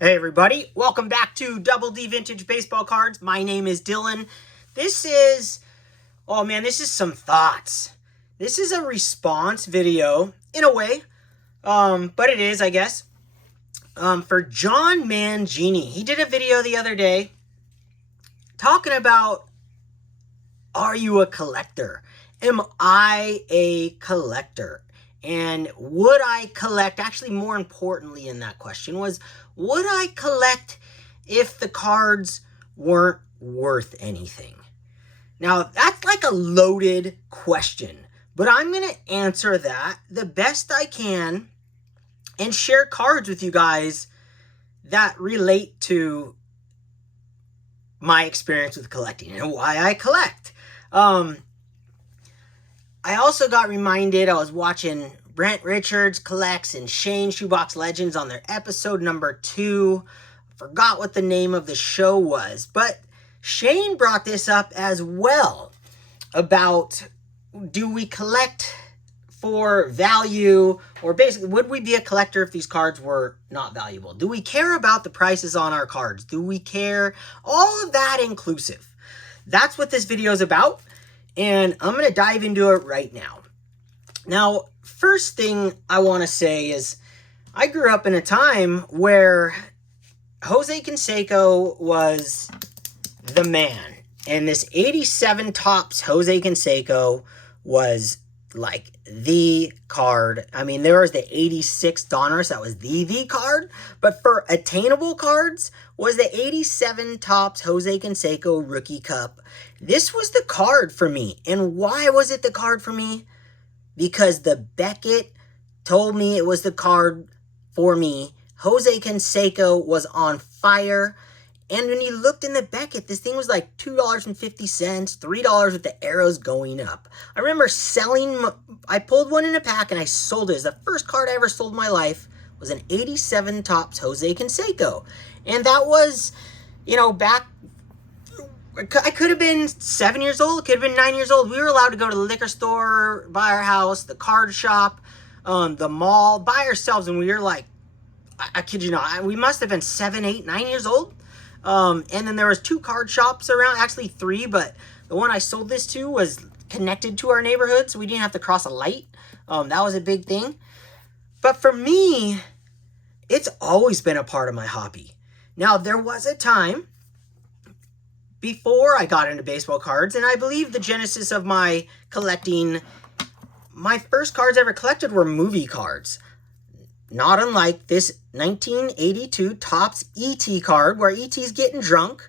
Hey everybody, welcome back to Double D Vintage Baseball Cards. My name is Dylan. This is, this is some thoughts. This is a response video, in a way, but it is, I guess, for John Mangini. He did a video the other day talking about, are you a collector? Am I a collector? And would I collect, actually more importantly in that question was, would I collect if the cards weren't worth anything? Now, that's like a loaded question, but I'm going to answer that the best I can and share cards with you guys that relate to my experience with collecting and why I collect. I also got reminded, I was watching Brent Richards Collects and Shane Shoebox Legends on their episode number 2. Forgot what the name of the show was, but Shane brought this up as well about, do we collect for value, or basically, would we be a collector if these cards were not valuable? Do we care about the prices on our cards? Do we care? All of that inclusive. That's what this video is about. And I'm going to dive into it right now. Now, first thing I want to say is I grew up in a time where Jose Canseco was the man. And this 87 Topps Jose Canseco was like the card. I mean, there was the 86 Donruss, that was the card. But for attainable cards was the 87 Topps Jose Canseco Rookie Cup. This was the card for me. And why was it the card for me? Because the Beckett told me it was the card for me. Jose Canseco was on fire. And when you looked in the Beckett, this thing was like $2.50, $3 with the arrows going up. I remember I pulled one in a pack and I sold it. It was the first card I ever sold in my life. Was an 87 Topps Jose Canseco. And that was, back, I could have been 7 years old, could have been 9 years old. We were allowed to go to the liquor store by our house, the card shop, the mall, by ourselves. And we were like, I kid you not, we must have been 7, 8, 9 years old. And then there was 2 card shops around, actually 3, but the one I sold this to was connected to our neighborhood, so we didn't have to cross a light. That was a big thing. But for me, it's always been a part of my hobby. Now, there was a time before I got into baseball cards, and I believe the genesis of my collecting, my first cards I ever collected were movie cards. Not unlike this 1982 Topps E.T. card, where E.T.'s getting drunk.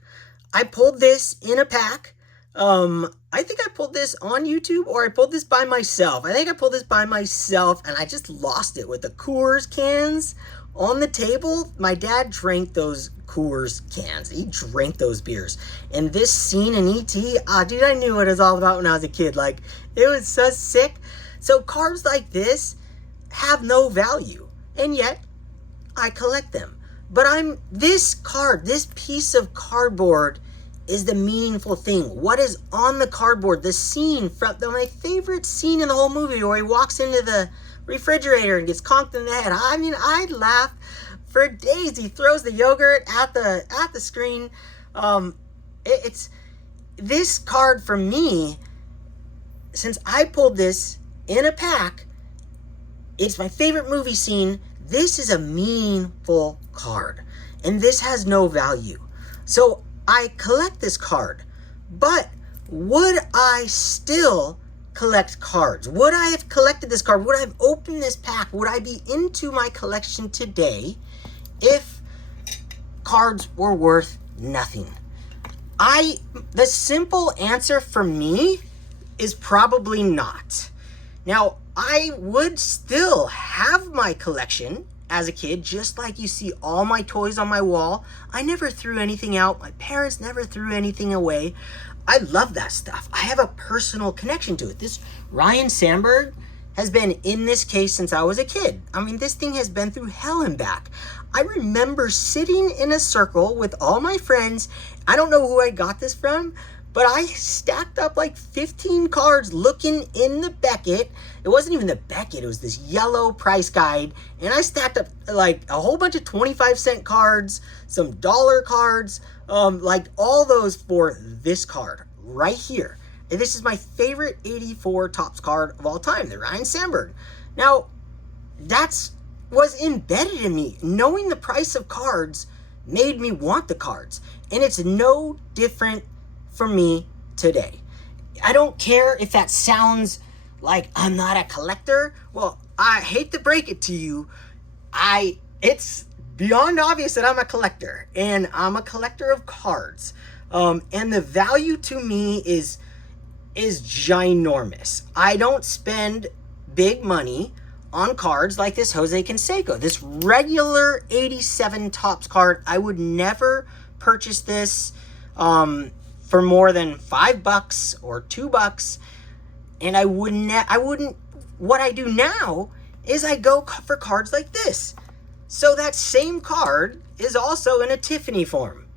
I pulled this in a pack. I think I pulled this on YouTube, or I pulled this by myself. I think I pulled this by myself, and I just lost it with the Coors cans on the table. My dad drank those Coors cans. He drank those beers. And this scene in E.T., dude, I knew what it was all about when I was a kid. Like, it was so sick. So cards like this have no value. And yet, I collect them. But this card, this piece of cardboard is the meaningful thing. What is on the cardboard? The scene from my favorite scene in the whole movie, where he walks into the refrigerator and gets conked in the head. I mean, I'd laugh for days. He throws the yogurt at the screen. It's this card for me, since I pulled this in a pack, it's my favorite movie scene. This is a meaningful card, and this has no value. So I collect this card, but would I still collect cards? Would I have collected this card? Would I have opened this pack? Would I be into my collection today if cards were worth nothing? The simple answer for me is probably not. Now, I would still have my collection as a kid, just like you see all my toys on my wall. I never threw anything out. My parents never threw anything away. I love that stuff. I have a personal connection to it. This Ryan Sandberg has been in this case since I was a kid. I mean, this thing has been through hell and back. I remember sitting in a circle with all my friends. I don't know who I got this from, but I stacked up like 15 cards looking in the Beckett. It wasn't even the Beckett, it was this yellow price guide. And I stacked up like a whole bunch of 25-cent cards, some dollar cards, like all those for this card right here. And this is my favorite 84 Topps card of all time, the Ryan Sandberg. Now, was embedded in me. Knowing the price of cards made me want the cards. And it's no different for me today. I don't care if that sounds like I'm not a collector. Well, I hate to break it to you. It's beyond obvious that I'm a collector. And I'm a collector of cards. And the value to me is ginormous. I don't spend big money on cards like this Jose Canseco. This regular 87 Topps card, I would never purchase this for more than $5 or $2. And I wouldn't, what I do now is I go for cards like this. So that same card is also in a Tiffany form.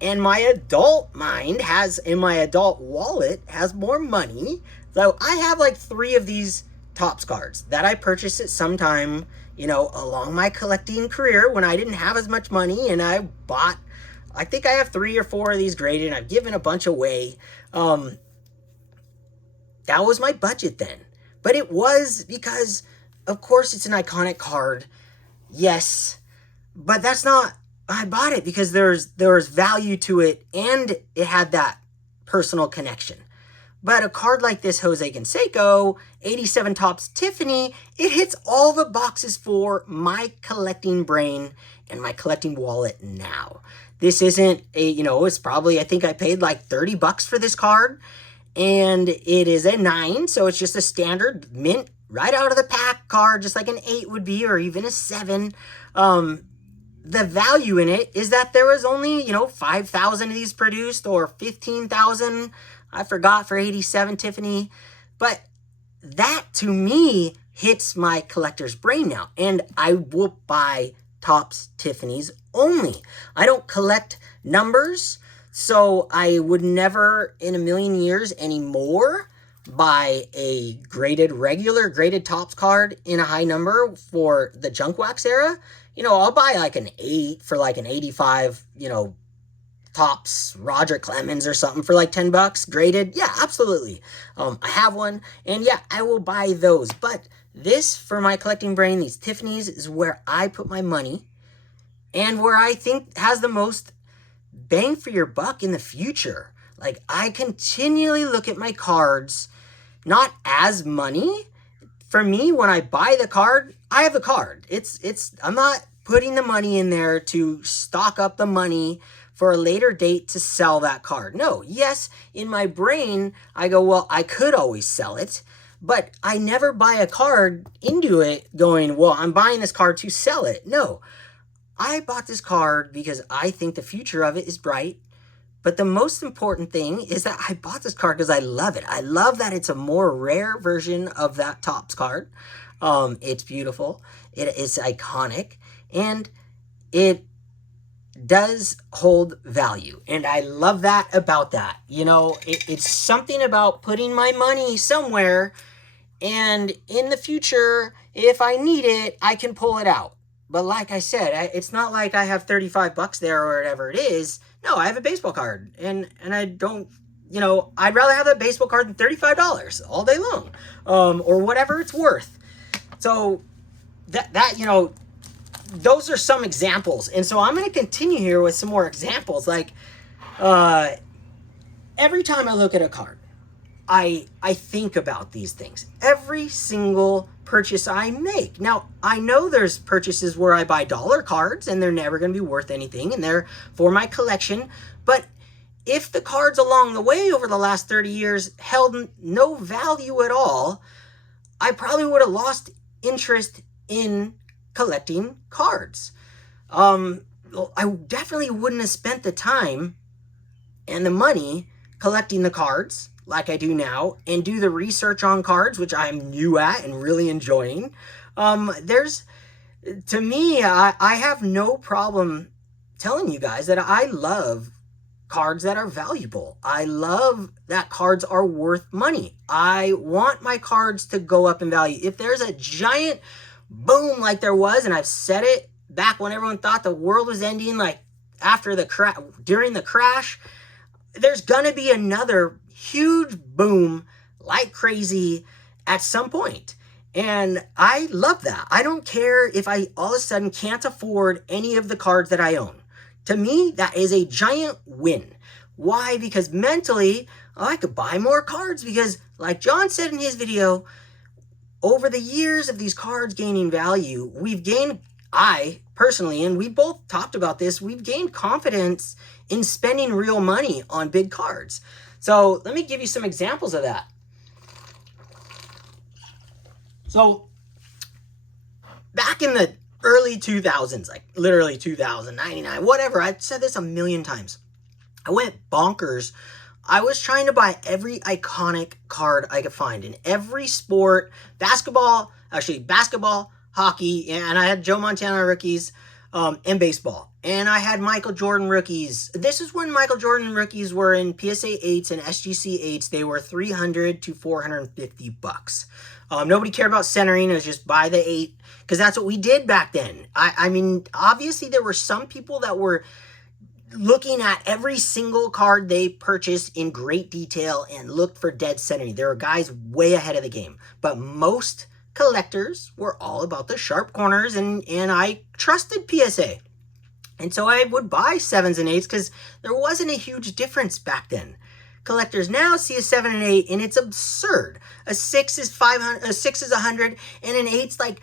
And my adult mind in my adult wallet has more money. So I have like 3 of these Topps cards that I purchased at some time, along my collecting career when I didn't have as much money, and I think I have 3 or 4 of these graded, and I've given a bunch away. That was my budget then. But it was because, of course, it's an iconic card. Yes, but that's not, I bought it because there was value to it, and it had that personal connection. But a card like this Jose Canseco, 87 Topps Tiffany, it hits all the boxes for my collecting brain and my collecting wallet now. This isn't it's probably, I think I paid like $30 for this card, and it is a 9, so it's just a standard mint right out of the pack card, just like an 8 would be, or even a 7. The value in it is that there was only, 5,000 of these produced, or 15,000, I forgot, for 87 Tiffany. But that, to me, hits my collector's brain now. And I will buy Topps Tiffany's only. I don't collect numbers, so I would never in a million years anymore buy a regular graded Topps card in a high number for the junk wax era. I'll buy like an 8 for like an 85, Topps Roger Clemens or something for like $10 graded. Yeah, absolutely. I have one, and yeah, I will buy those. But this, for my collecting brain, these Tiffany's, is where I put my money and where I think has the most bang for your buck in the future. Like, I continually look at my cards not as money. For me, when I buy the card, I have the card. I'm not putting the money in there to stock up the money for a later date to sell that card. No, yes, in my brain, I go, well, I could always sell it, but I never buy a card into it going, well, I'm buying this card to sell it. No, I bought this card because I think the future of it is bright. But the most important thing is that I bought this card because I love it. I love that it's a more rare version of that Topps card. It's beautiful. It is iconic. And it does hold value. And I love that about that. It's something about putting my money somewhere, and in the future, if I need it, I can pull it out. But like I said, it's not like I have $35 there or whatever it is. No, I have a baseball card, and I don't, I'd rather have that baseball card than $35 all day long, or whatever it's worth. So those are some examples. And so I'm going to continue here with some more examples. Like, every time I look at a card, I think about these things. Every single purchase I make. Now, I know there's purchases where I buy dollar cards and they're never going to be worth anything and they're for my collection. But if the cards along the way over the last 30 years held no value at all, I probably would have lost interest in collecting cards. I definitely wouldn't have spent the time and the money collecting the cards like I do now, and do the research on cards, which I'm new at and really enjoying. To me, I have no problem telling you guys that I love cards that are valuable. I love that cards are worth money. I want my cards to go up in value. If there's a giant boom like there was, and I've said it back when everyone thought the world was ending, like after the during the crash, there's gonna be another huge boom like crazy at some point. And I love that. I don't care if I all of a sudden can't afford any of the cards that I own. To me, that is a giant win. Why? Because mentally, I could buy more cards because, like John said in his video, over the years of these cards gaining value, we've gained, I personally, and we both talked about this, we've gained confidence in spending real money on big cards. So let me give you some examples of that. So back in the early 2000s, like literally 2099, whatever, I've said this a million times, I went bonkers. I was trying to buy every iconic card I could find in every sport, basketball, hockey, and I had Joe Montana rookies, and baseball. And I had Michael Jordan rookies. This is when Michael Jordan rookies were in PSA 8s and SGC 8s. They were $300 to $450. Nobody cared about centering. It was just buy the 8, because that's what we did back then. I mean, obviously there were some people that were looking at every single card they purchased in great detail and looked for dead centering. There were guys way ahead of the game. But most collectors were all about the sharp corners, and I trusted PSA. And so I would buy 7s and 8s because there wasn't a huge difference back then. Collectors now see a 7 and 8 and it's absurd. A 6 is $500, a 6 is $100, and an 8's like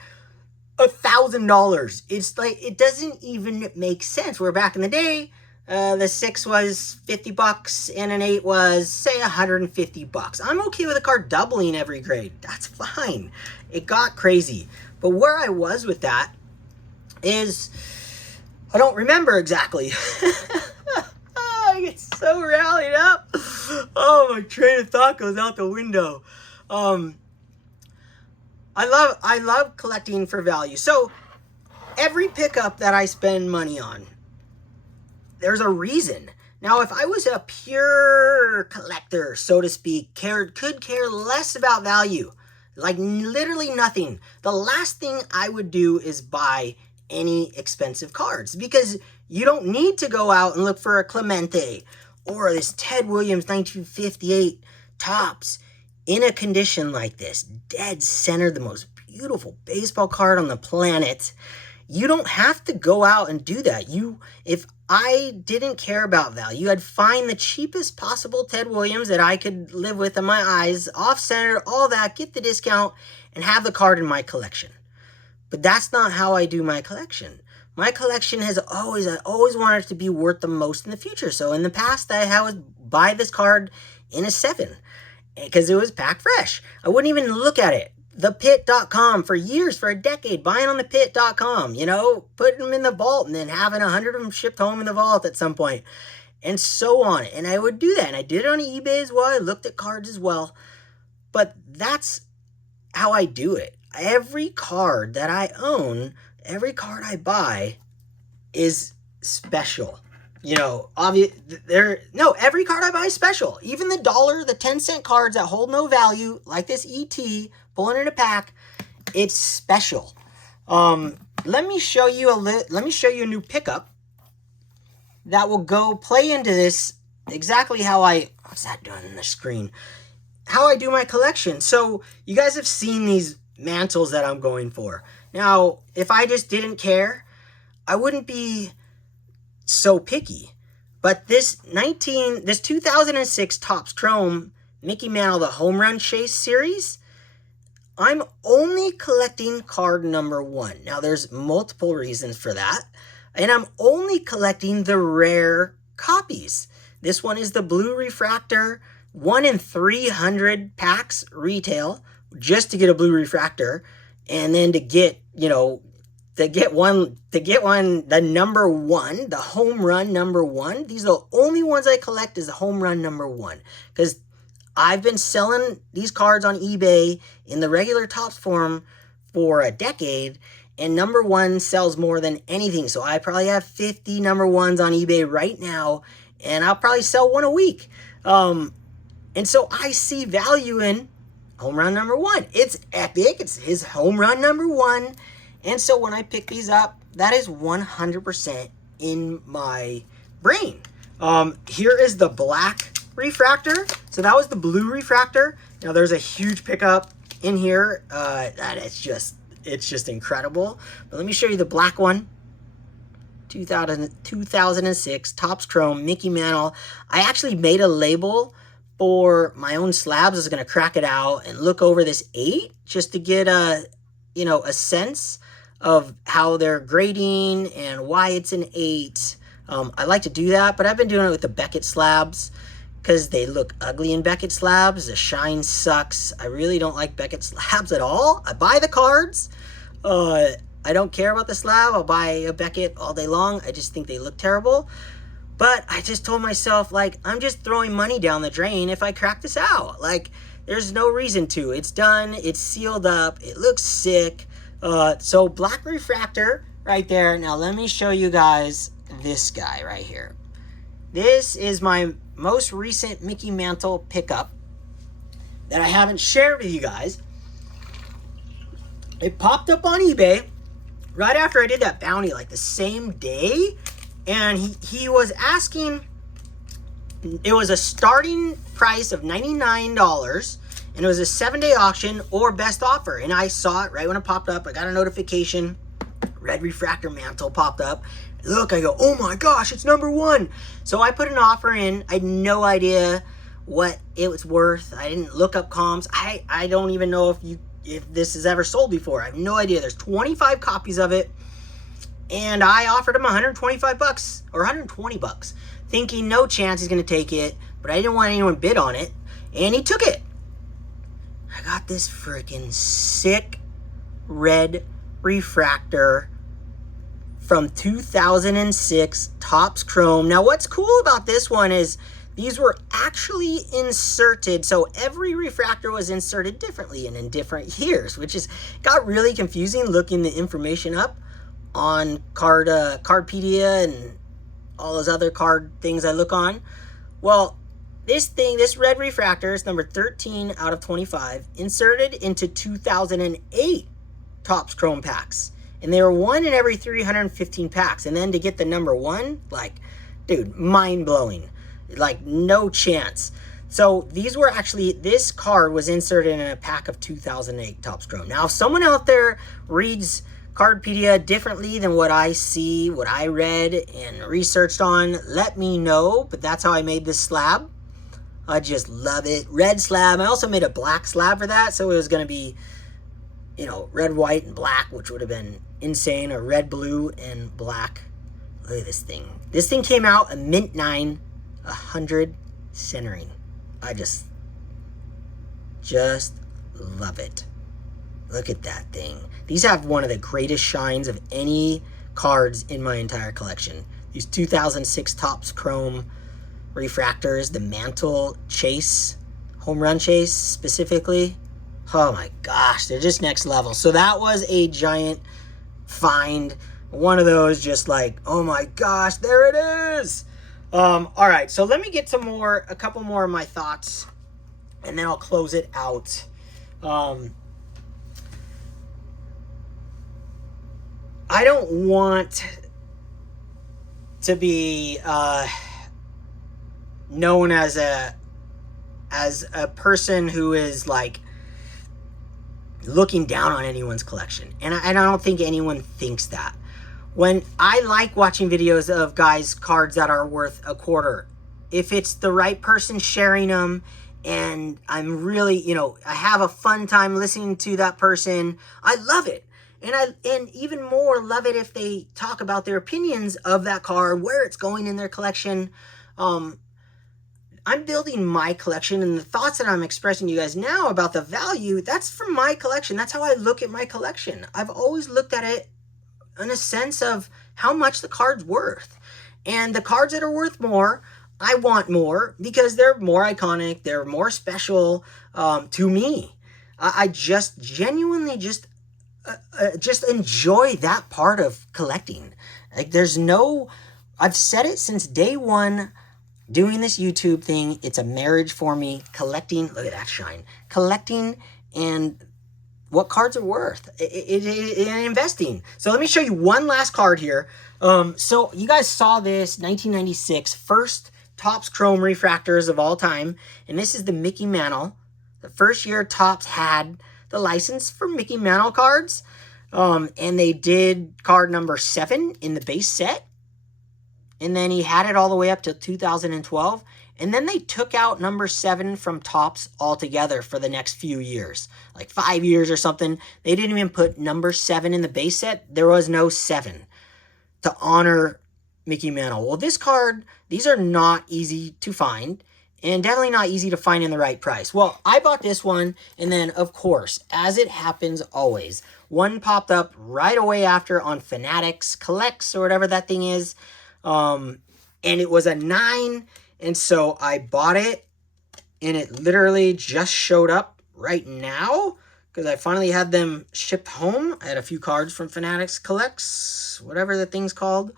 $1,000. It's like, it doesn't even make sense. Where back in the day, the 6 was $50 and an 8 was, say, $150. I'm okay with a card doubling every grade. That's fine. It got crazy. But where I was with that is, I don't remember exactly. I get so rallied up. Oh, my train of thought goes out the window. I love collecting for value. So every pickup that I spend money on, there's a reason. Now, if I was a pure collector, so to speak, could care less about value, like literally nothing, the last thing I would do is buy any expensive cards, because you don't need to go out and look for a Clemente or this Ted Williams 1958 Topps in a condition like this, dead center, the most beautiful baseball card on the planet. You don't have to go out and do that. If I didn't care about value, I'd find the cheapest possible Ted Williams that I could live with in my eyes, off-center, all that, get the discount, and have the card in my collection. But that's not how I do my collection. My collection I always wanted it to be worth the most in the future. So in the past, I would buy this card in a 7 because it was packed fresh. I wouldn't even look at it. Thepit.com for years, for a decade, buying on thepit.com, putting them in the vault and then having 100 of them shipped home in the vault at some point, and so on. And I would do that. And I did it on eBay as well. I looked at cards as well. But that's how I do it. Every card that I own, every card I buy is special. Every card I buy is special. Even the $1, the 10-cent cards that hold no value, like this ET, pulling in a pack, it's special. Let me show you a new pickup that will go play into this exactly how what's that doing on the screen? How I do my collection. So you guys have seen these mantles that I'm going for. Now, if I just didn't care, I wouldn't be so picky. But this 2006 Topps Chrome Mickey Mantle, the Home Run Chase series, I'm only collecting card number 1. Now, there's multiple reasons for that. And I'm only collecting the rare copies. This one is the blue refractor, 1 in 300 packs retail, just to get a blue refractor. And then to get one, the number 1, the home run number 1. These are the only ones I collect, is the home run number 1. Because I've been selling these cards on eBay in the regular Topps form for a decade, and number 1 sells more than anything. So I probably have 50 number 1s on eBay right now, and I'll probably sell one a week. And so I see value in home run number one. It's epic. It's his home run number one. And so when I pick these up, that is 100% in my brain. Here is the black refractor. So that was the blue refractor. Now there's a huge pickup in here. That is just, it's just incredible. But let me show you the black one. 2006 Topps Chrome Mickey Mantle. I actually made a label for my own slabs. I was going to crack it out and look over this 8 just to get a sense of how they're grading and why it's an 8. I like to do that, but I've been doing it with the Beckett slabs because they look ugly in Beckett slabs. The shine sucks. I really don't like Beckett slabs at all. I buy the cards. I don't care about the slab. I'll buy a Beckett all day long. I just think they look terrible. But I just told myself, like, I'm just throwing money down the drain if I crack this out. Like, there's no reason to. It's done. It's sealed up. It looks sick. So black refractor right there. Now let me show you guys this guy right here. This is my most recent Mickey Mantle pickup that I haven't shared with you guys. It popped up on eBay right after I did that bounty, like the same day. And he was asking, it was a starting price of $99. And it was a 7-day auction or best offer. And I saw it right when it popped up. I got a notification. Red refractor Mantle popped up. Look, I go, oh my gosh, it's number one. So I put an offer in. I had no idea what it was worth. I didn't look up comps. I don't even know if this is ever sold before. I have no idea. There's 25 copies of it. And I offered him 125 bucks or 120 bucks, thinking no chance he's going to take it. But I didn't want anyone bid on it. And he took it. I got this freaking sick red refractor from 2006 Topps Chrome. Now, what's cool about this one is these were actually inserted. So every refractor was inserted differently and in different years, which is got really confusing looking the information up on Cardpedia and all those other card things I look on. Well, this red refractor is number 13 out of 25, inserted into 2008 Topps Chrome packs. And they were one in every 315 packs. And then to get the number one, like, dude, mind-blowing. Like, no chance. So these were actually, this card was inserted in a pack of 2008 Topps Chrome. Now, if someone out there reads Cardpedia differently than what I see, what I read and researched on, let me know. But that's how I made this slab. I just love it. Red slab. I also made a black slab for that. So it was going to be, red, white, and black, which would have been insane. Or red, blue, and black. Look at this thing. This thing came out a mint 9, 100 centering. I just love it. Look at that thing. These have one of the greatest shines of any cards in my entire collection. These 2006 Topps Chrome refractors, the Mantle Chase, home run chase specifically. Oh my gosh, they're just next level. So that was a giant find. One of those just like, oh my gosh, there it is. All right, so let me get a couple more of my thoughts, and then I'll close it out. I don't want to be known as a person who is like looking down on anyone's collection, and I don't think anyone thinks that. When I like watching videos of guys' cards that are worth a quarter, if it's the right person sharing them, and I'm really, I have a fun time listening to that person, I love it. And even more love it if they talk about their opinions of that card, where it's going in their collection. I'm building my collection, and the thoughts that I'm expressing to you guys now about the value, that's from my collection. That's how I look at my collection. I've always looked at it in a sense of how much the card's worth. And the cards that are worth more, I want more because they're more iconic. They're more special to me. I just genuinely just enjoy that part of collecting. Like, I've said it since day one. doing this YouTube thing, it's a marriage for me. Collecting, look at that shine. Collecting and what cards are worth in investing. So let me show you one last card here. So you guys saw this 1996 first Topps Chrome refractors of all time. And this is the Mickey Mantle. The first year Topps had the license for Mickey Mantle cards. And they did card number 7 in the base set. And then he had it all the way up to 2012. And then they took out number 7 from Topps altogether for the next few years. Like 5 years or something. They didn't even put number 7 in the base set. There was no 7 to honor Mickey Mantle. Well, this card, these are not easy to find. And definitely not easy to find in the right price. Well, I bought this one. And then, of course, as it happens always, one popped up right away after on Fanatics Collects or whatever that thing is. And it was a 9. And so I bought it, and it literally just showed up right now because I finally had them shipped home. I had a few cards from Fanatics Collects, whatever the thing's called.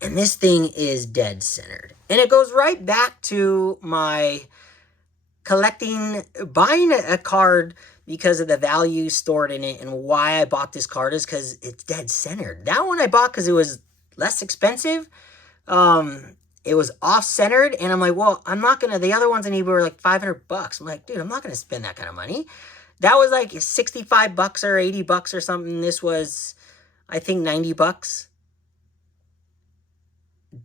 And this thing is dead centered. And it goes right back to my buying a card because of the value stored in it, and why I bought this card is because it's dead centered. That one I bought because it was less expensive. It was off-centered, and I'm like, well, I'm not gonna, the other ones on eBay were like $500. I'm like, dude, I'm not gonna spend that kind of money. That was like $65 or $80 or something. This was, I think, $90.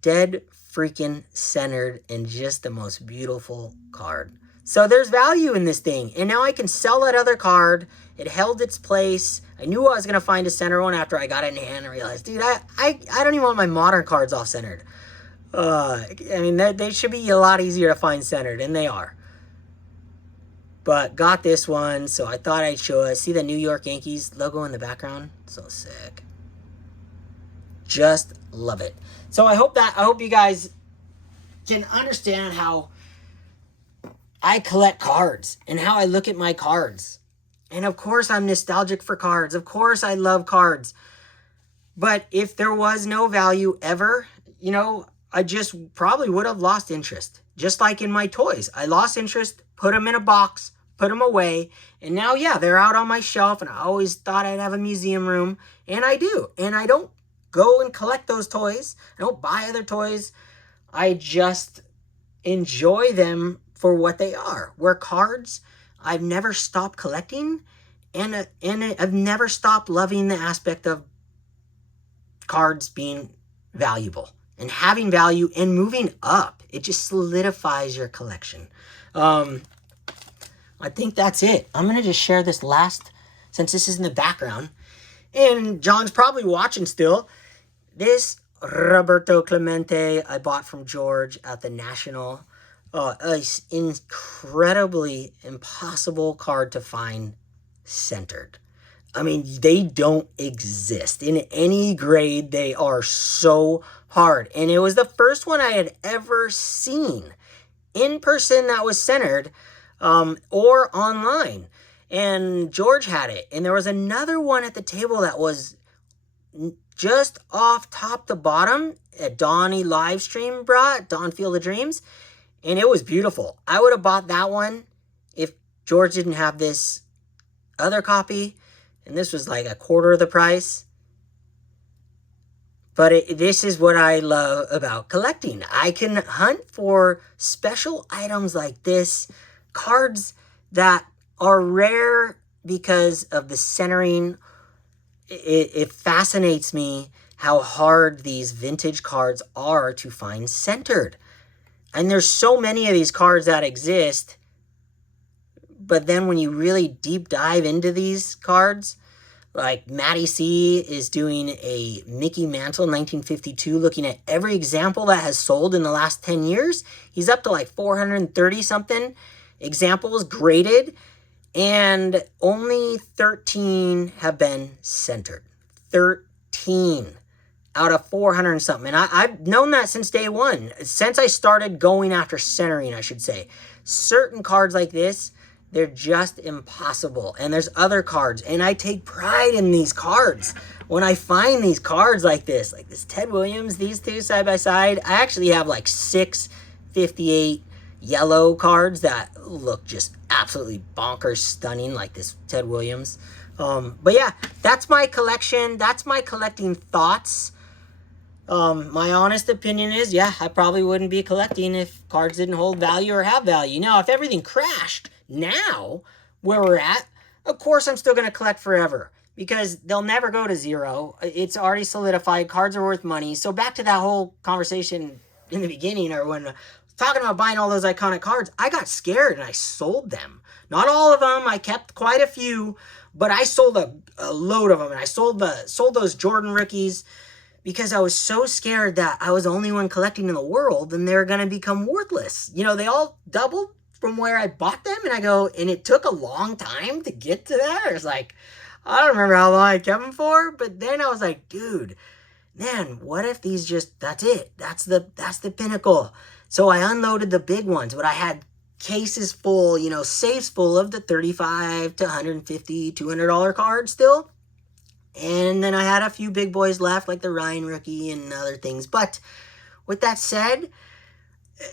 Dead freaking centered, and just the most beautiful card. So there's value in this thing, and now I can sell that other card. It held its place. I knew I was gonna find a center one after I got it in hand and realized, dude, I don't even want my modern cards off-centered. I mean, they should be a lot easier to find centered, and they are. But got this one, so I thought I'd show it. See the New York Yankees logo in the background? So sick. Just love it. So I hope you guys can understand how I collect cards and how I look at my cards. And of course I'm nostalgic for cards. Of course I love cards. But if there was no value ever, you know, I just probably would have lost interest. Just like in my toys. I lost interest, put them in a box, put them away, and now, yeah, they're out on my shelf, and I always thought I'd have a museum room, and I do. And I don't go and collect those toys. I don't buy other toys. I just enjoy them for what they are. Where cards, I've never stopped collecting, and I've never stopped loving the aspect of cards being valuable. And having value and moving up. It just solidifies your collection. I think that's it. I'm going to just share this last, since this is in the background. And John's probably watching still. This Roberto Clemente I bought from George at the National. An incredibly impossible card to find centered. I mean, they don't exist. In any grade, they are so hard. And it was the first one I had ever seen in person that was centered or online. And George had it. And there was another one at the table that was just off top to bottom at Donnie live stream brought, Don Field of Dreams. And it was beautiful. I would have bought that one if George didn't have this other copy. And this was like a quarter of the price. But this is what I love about collecting. I can hunt for special items like this. Cards that are rare because of the centering. It fascinates me how hard these vintage cards are to find centered. And there's so many of these cards that exist. But then when you really deep dive into these cards, like Matty C is doing a Mickey Mantle 1952, looking at every example that has sold in the last 10 years. He's up to like 430 something examples graded, and only 13 have been centered. 13 out of 400 and something. And I've known that since day one. Since I started going after centering, I should say. Certain cards like this, they're just impossible. And there's other cards. And I take pride in these cards. When I find these cards like this Ted Williams, these two side by side, I actually have like 6 58 yellow cards that look just absolutely bonkers stunning, like this Ted Williams. But yeah, that's my collection. That's my collecting thoughts. My honest opinion is, yeah, I probably wouldn't be collecting if cards didn't hold value or have value. Now, if everything crashed now, where we're at, of course I'm still going to collect forever because they'll never go to zero. It's already solidified. Cards are worth money. So back to that whole conversation in the beginning, or when talking about buying all those iconic cards, I got scared and I sold them. Not all of them. I kept quite a few, but I sold a load of them, and I sold those Jordan rookies because I was so scared that I was the only one collecting in the world and they're going to become worthless. You know, they all doubled from where I bought them, and it took a long time to get to that. It was like, I don't remember how long I kept them for, but then I was like, dude, man, what if these just, that's it. That's the pinnacle. So I unloaded the big ones, but I had cases full, safes full of the $35 to $150, $200 cards still. And then I had a few big boys left, like the Ryan rookie and other things. But with that said,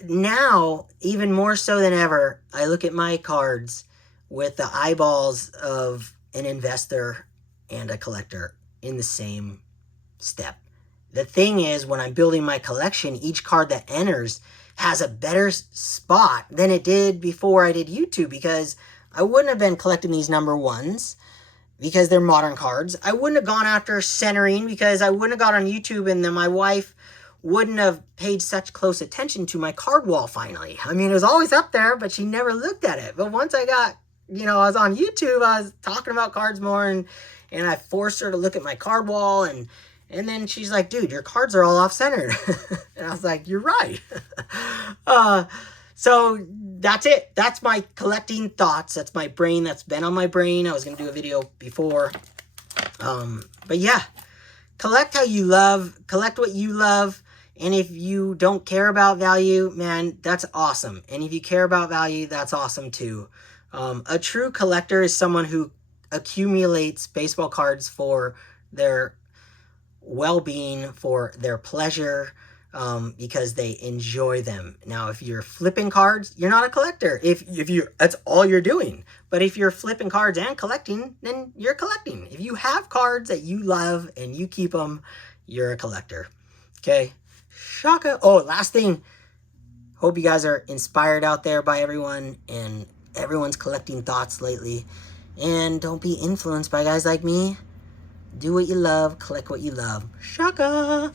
now, even more so than ever, I look at my cards with the eyeballs of an investor and a collector in the same step. The thing is, when I'm building my collection, each card that enters has a better spot than it did before I did YouTube, because I wouldn't have been collecting these number ones because they're modern cards. I wouldn't have gone after centering because I wouldn't have got on YouTube, and then my wife wouldn't have paid such close attention to my card wall finally. I mean, it was always up there, but she never looked at it. But once I got, I was on YouTube, I was talking about cards more, and I forced her to look at my card wall, and then she's like, dude, your cards are all off-centered. And I was like, you're right. So that's it. That's my collecting thoughts. That's my brain. That's been on my brain. I was going to do a video before. But yeah, collect how you love. Collect what you love. And if you don't care about value, man, that's awesome. And if you care about value, that's awesome too. A true collector is someone who accumulates baseball cards for their well-being, for their pleasure, because they enjoy them. Now, if you're flipping cards, you're not a collector. If you, that's all you're doing. But if you're flipping cards and collecting, then you're collecting. If you have cards that you love and you keep them, you're a collector. Okay? Shaka. Oh, last thing. Hope you guys are inspired out there by everyone and everyone's collecting thoughts lately. And don't be influenced by guys like me. Do what you love, collect what you love. Shaka!